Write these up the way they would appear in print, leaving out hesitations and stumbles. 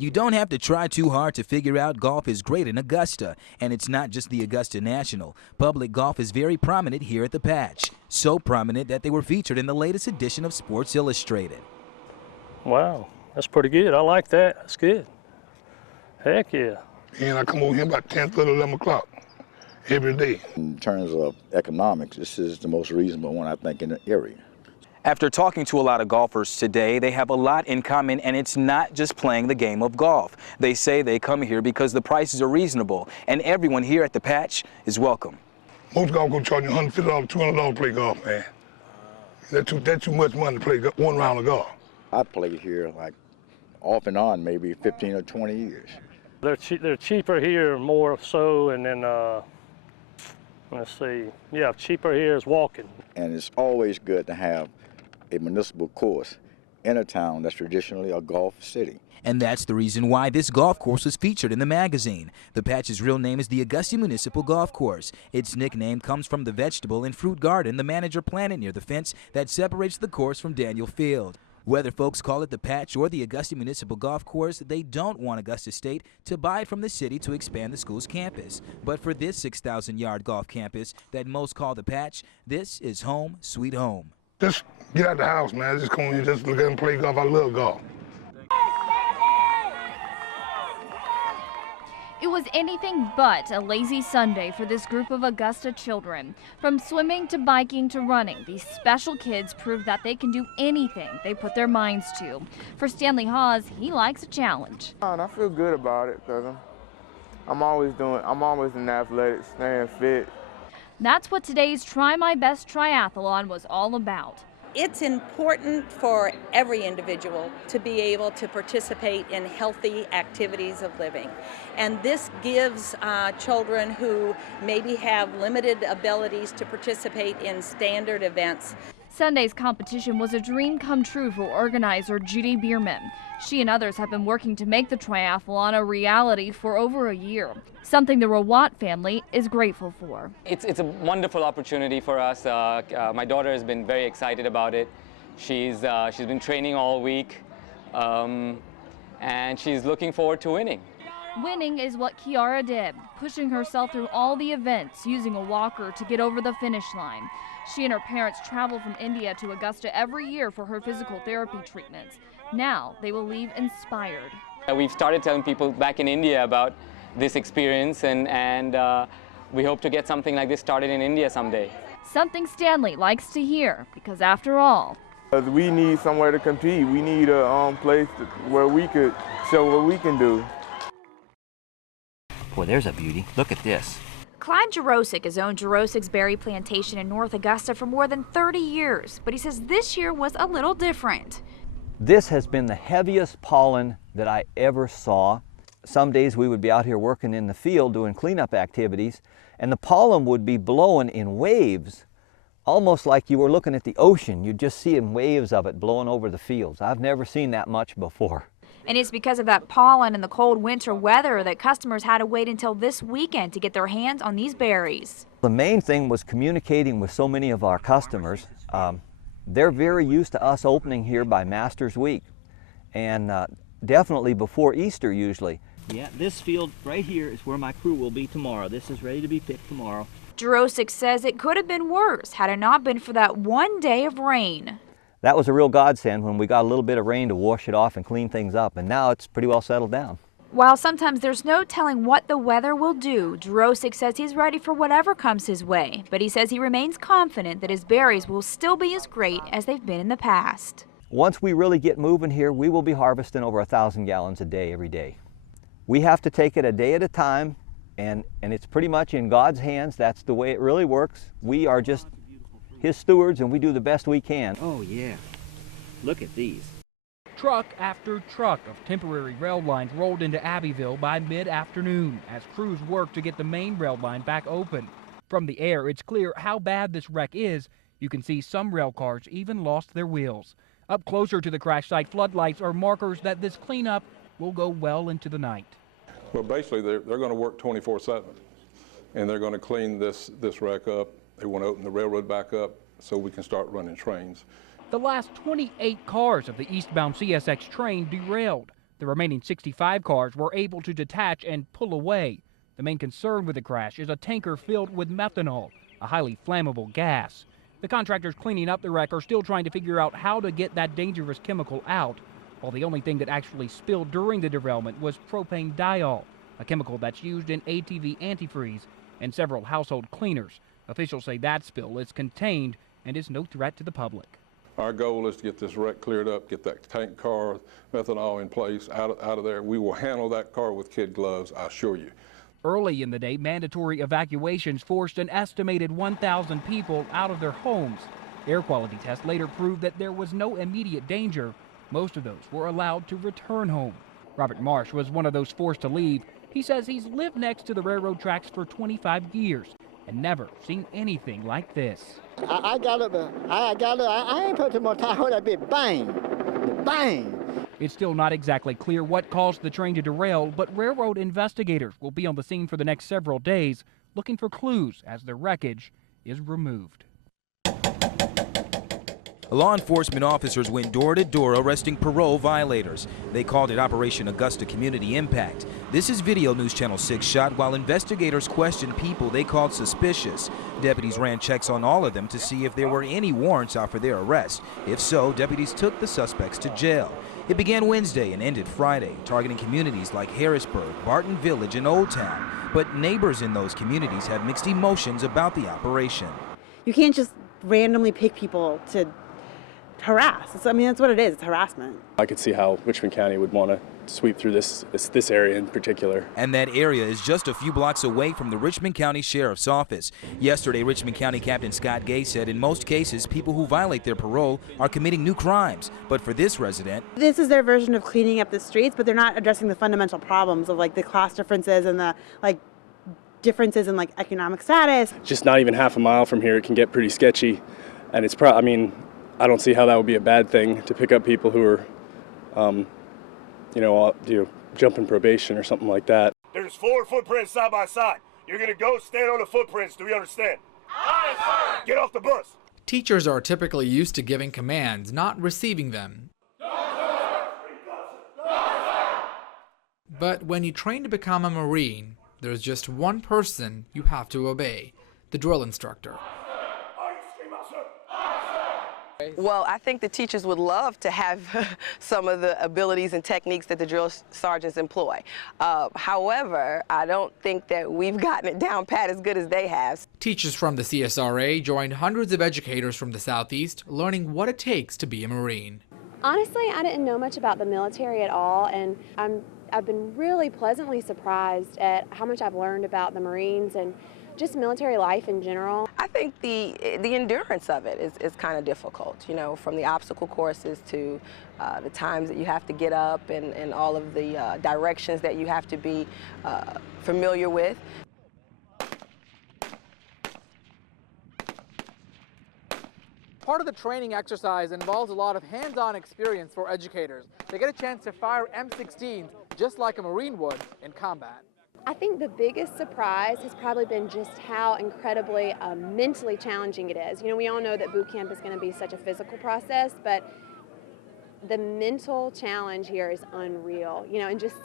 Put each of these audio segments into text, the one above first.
You don't have to try too hard to figure out golf is great in Augusta, and it's not just the Augusta National. Public golf is very prominent here at the Patch, so prominent that they were featured in the latest edition of Sports Illustrated. Wow, that's pretty good. I like that. That's good. Heck yeah. And I come over here about 10, 30, 11 o'clock every day. In terms of economics, this is the most reasonable one, I think, in the area. After talking to a lot of golfers today, they have a lot in common, and it's not just playing the game of golf. They say they come here because the prices are reasonable, and everyone here at the Patch is welcome. Most golf go charge you $150, $200 to play golf, man. That's too much money to play one round of golf. I played here like off and on maybe 15 or 20 years. They're cheaper here more so, and then let's see, yeah, cheaper here is walking. And it's always good to have a municipal course in a town that's traditionally a golf city. And that's the reason why this golf course was featured in the magazine. The Patch's real name is the Augusta Municipal Golf Course. Its nickname comes from the vegetable and fruit garden the manager planted near the fence that separates the course from Daniel Field. Whether folks call it the Patch or the Augusta Municipal Golf Course, they don't want Augusta State to buy it from the city to expand the school's campus. But for this 6,000-yard golf campus that most call the Patch, this is home sweet home. Just get out the house, man. Just come here, just look at and play golf. I love golf. It was anything but a lazy Sunday for this group of Augusta children. From swimming to biking to running, these special kids proved that they can do anything they put their minds to. For Stanley Hawes, he likes a challenge. I feel good about it because I'm always in athletics, staying fit. That's what today's Try My Best Triathlon was all about. It's important for every individual to be able to participate in healthy activities of living. And this gives children who maybe have limited abilities to participate in standard events. Sunday's competition was a dream come true for organizer Judy Bierman. She and others have been working to make the triathlon a reality for over a year, something the Rawat family is grateful for. It's a wonderful opportunity for us. My daughter has been very excited about it. She's been training all week, and she's looking forward to winning. Winning is what Kiara did, pushing herself through all the events, using a walker to get over the finish line. She and her parents travel from India to Augusta every year for her physical therapy treatments. Now they will leave inspired. We've started telling people back in India about this experience, and we hope to get something like this started in India someday. Something Stanley likes to hear, because after all, we need somewhere to compete. We need a place where we could show what we can do. Boy, there's a beauty. Look at this. Clyde Jarosik has owned Jarosik's Berry Plantation in North Augusta for more than 30 years, but he says this year was a little different. This has been the heaviest pollen that I ever saw. Some days we would be out here working in the field doing cleanup activities, and the pollen would be blowing in waves, almost like you were looking at the ocean. You'd just see in waves of it blowing over the fields. I've never seen that much before. And it's because of that pollen and the cold winter weather that customers had to wait until this weekend to get their hands on these berries. The main thing was communicating with so many of our customers. They're very used to us opening here by Masters Week, and definitely before Easter usually. Yeah, this field right here is where my crew will be tomorrow. This is ready to be picked tomorrow. Jarosik says it could have been worse had it not been for that one day of rain. That was a real godsend when we got a little bit of rain to wash it off and clean things up, and now it's pretty well settled down. While sometimes there's no telling what the weather will do, Jarosik says he's ready for whatever comes his way, but he says he remains confident that his berries will still be as great as they've been in the past. Once we really get moving here, we will be harvesting over 1,000 gallons a day every day. We have to take it a day at a time, and it's pretty much in God's hands. That's the way it really works. We are just His stewards, and we do the best we can. Oh yeah, look at these. Truck after truck of temporary rail lines rolled into Abbeville by mid-afternoon as crews work to get the main rail line back open. From the air, it's clear how bad this wreck is. You can see some rail cars even lost their wheels. Up closer to the crash site, floodlights are markers that this cleanup will go well into the night. Well, basically, they're going to work 24/7, and they're going to clean this wreck up. They want to open the railroad back up so we can start running trains. The last 28 cars of the eastbound CSX train derailed. The remaining 65 cars were able to detach and pull away. The main concern with the crash is a tanker filled with methanol, a highly flammable gas. The contractors cleaning up the wreck are still trying to figure out how to get that dangerous chemical out, while the only thing that actually spilled during the derailment was propane diol, a chemical that's used in ATV antifreeze and several household cleaners. Officials say that spill is contained and is no threat to the public. Our goal is to get this wreck cleared up, get that tank car, methanol in place, out of there. We will handle that car with kid gloves, I assure you. Early in the day, mandatory evacuations forced an estimated 1,000 people out of their homes. Air quality tests later proved that there was no immediate danger. Most of those were allowed to return home. Robert Marsh was one of those forced to leave. He says he's lived next to the railroad tracks for 25 years and never seen anything like this. I ain't put too much time on that bit, bang, bang. It's still not exactly clear what caused the train to derail, but railroad investigators will be on the scene for the next several days, looking for clues as the wreckage is removed. Law enforcement officers went door to door arresting parole violators. They called it Operation Augusta Community Impact. This is video News Channel 6 shot while investigators questioned people they called suspicious. Deputies ran checks on all of them to see if there were any warrants out for their arrest. If so, deputies took the suspects to jail. It began Wednesday and ended Friday, targeting communities like Harrisburg, Barton Village, and Old Town. But neighbors in those communities have mixed emotions about the operation. You can't just randomly pick people to harass. That's what it is. It's harassment. I could see how Richmond County would want to sweep through this area in particular. And that area is just a few blocks away from the Richmond County Sheriff's Office. Yesterday, Richmond County Captain Scott Gay said in most cases, people who violate their parole are committing new crimes. But for this resident, this is their version of cleaning up the streets, but they're not addressing the fundamental problems of the class differences and the differences in economic status. Just not even half a mile from here, it can get pretty sketchy. And it's I don't see how that would be a bad thing to pick up people who are, jumping probation or something like that. There's 4 footprints side by side. You're going to go stand on the footprints. Do we understand? Aye, sir. Get off the bus. Teachers are typically used to giving commands, not receiving them. But when you train to become a Marine, there's just one person you have to obey, the drill instructor. Well, I think the teachers would love to have some of the abilities and techniques that the drill sergeants employ. However, I don't think that we've gotten it down pat as good as they have. Teachers from the CSRA joined hundreds of educators from the Southeast, learning what it takes to be a Marine. Honestly, I didn't know much about the military at all, and I've been really pleasantly surprised at how much I've learned about the Marines and just military life in general. I think the endurance of it is kind of difficult, from the obstacle courses to the times that you have to get up and all of the directions that you have to be familiar with. Part of the training exercise involves a lot of hands-on experience for educators. They get a chance to fire M16s just like a Marine would in combat. I think the biggest surprise has probably been just how incredibly mentally challenging it is. We all know that boot camp is going to be such a physical process, but the mental challenge here is unreal. And just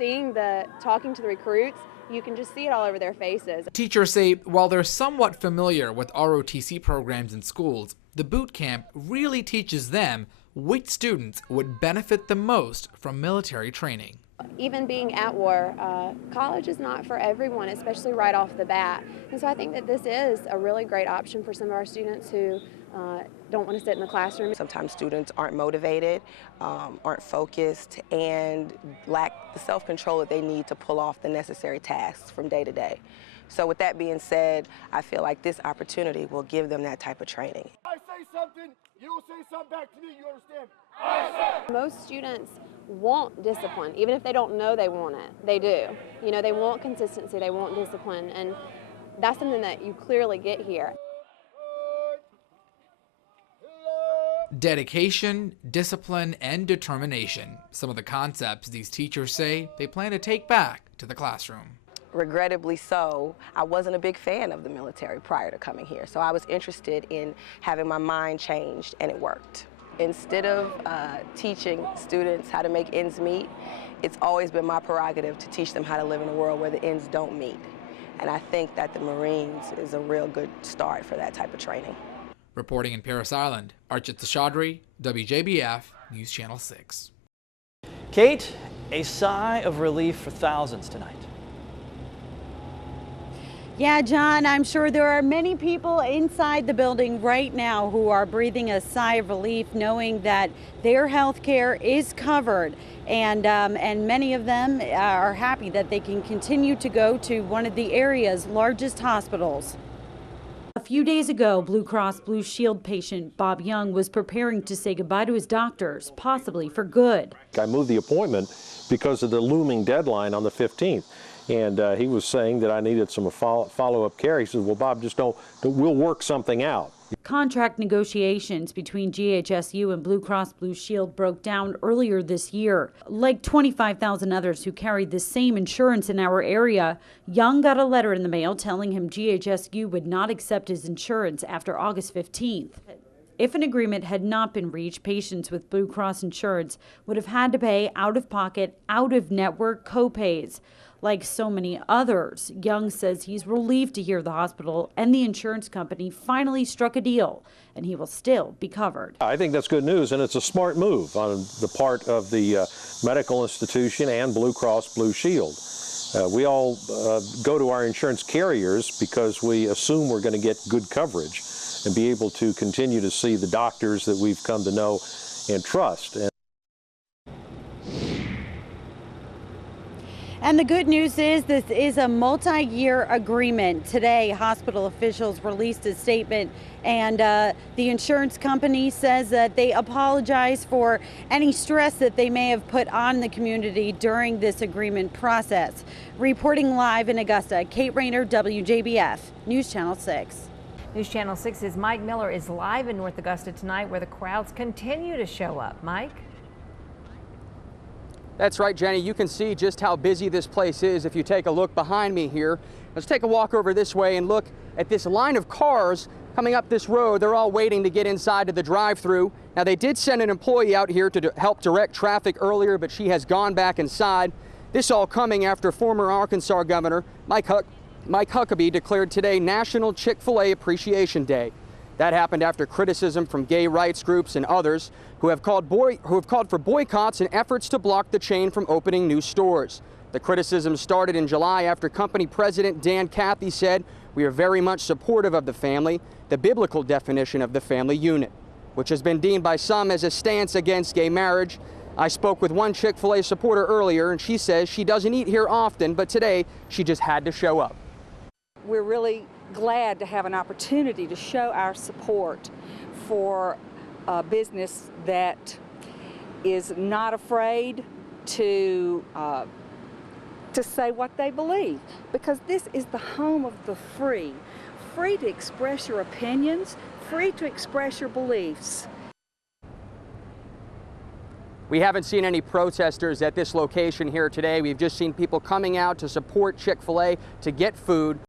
talking to the recruits, you can just see it all over their faces. Teachers say while they're somewhat familiar with ROTC programs in schools, the boot camp really teaches them which students would benefit the most from military training. Even being at war, college is not for everyone, especially right off the bat. And so I think that this is a really great option for some of our students who don't want to sit in the classroom. Sometimes students aren't motivated, aren't focused, and lack the self-control that they need to pull off the necessary tasks from day to day. So with that being said, I feel like this opportunity will give them that type of training. I say something, you don't say something back to me, you understand? I say. Most students want discipline, even if they don't know they want it. They do. They want consistency, they want discipline, and that's something that you clearly get here. Dedication, discipline, and determination. Some of the concepts these teachers say they plan to take back to the classroom. Regrettably so, I wasn't a big fan of the military prior to coming here, so I was interested in having my mind changed, and it worked. instead of teaching students how to make ends meet, it's always been my prerogative to teach them how to live in a world where the ends don't meet. And I think that the Marines is a real good start for that type of training. Reporting in Paris Island, Archit Seshadri, WJBF, News Channel 6. Kate, a sigh of relief for thousands tonight. Yeah, John, I'm sure there are many people inside the building right now who are breathing a sigh of relief knowing that their health care is covered. And many of them are happy that they can continue to go to one of the area's largest hospitals. A few days ago, Blue Cross Blue Shield patient Bob Young was preparing to say goodbye to his doctors, possibly for good. I moved the appointment because of the looming deadline on the 15th. And he was saying that I needed some follow-up care. He said, well, Bob, just we'll work something out. Contract negotiations between GHSU and Blue Cross Blue Shield broke down earlier this year. Like 25,000 others who carried the same insurance in our area, Young got a letter in the mail telling him GHSU would not accept his insurance after August 15th. If an agreement had not been reached, patients with Blue Cross insurance would have had to pay out-of-pocket, out-of-network copays. Like so many others, Young says he's relieved to hear the hospital and the insurance company finally struck a deal, and he will still be covered. I think that's good news, and it's a smart move on the part of the medical institution and Blue Cross Blue Shield. We all go to our insurance carriers because we assume we're going to get good coverage and be able to continue to see the doctors that we've come to know and trust. And the good news is this is a multi-year agreement. Today, hospital officials released a statement, and the insurance company says that they apologize for any stress that they may have put on the community during this agreement process. Reporting live in Augusta, Kate Rayner, WJBF, News Channel 6. News Channel 6's Mike Miller is live in North Augusta tonight where the crowds continue to show up. Mike? That's right, Jenny. You can see just how busy this place is if you take a look behind me here. Let's take a walk over this way and look at this line of cars coming up this road. They're all waiting to get inside to the drive-through. Now, they did send an employee out here to help direct traffic earlier, but she has gone back inside. This all coming after former Arkansas Governor Mike Huckabee declared today National Chick-fil-A Appreciation Day. That happened after criticism from gay rights groups and others who have called for boycotts and efforts to block the chain from opening new stores. The criticism started in July after company president Dan Cathy said, "We are very much supportive of the family, the biblical definition of the family unit," which has been deemed by some as a stance against gay marriage. I spoke with one Chick-fil-A supporter earlier, and she says she doesn't eat here often, but today she just had to show up. We're really glad to have an opportunity to show our support for a business that is not afraid to say what they believe, because this is the home of the free to express your opinions, free to express your beliefs. We haven't seen any protesters at this location here today. We've just seen people coming out to support Chick-fil-A, to get food.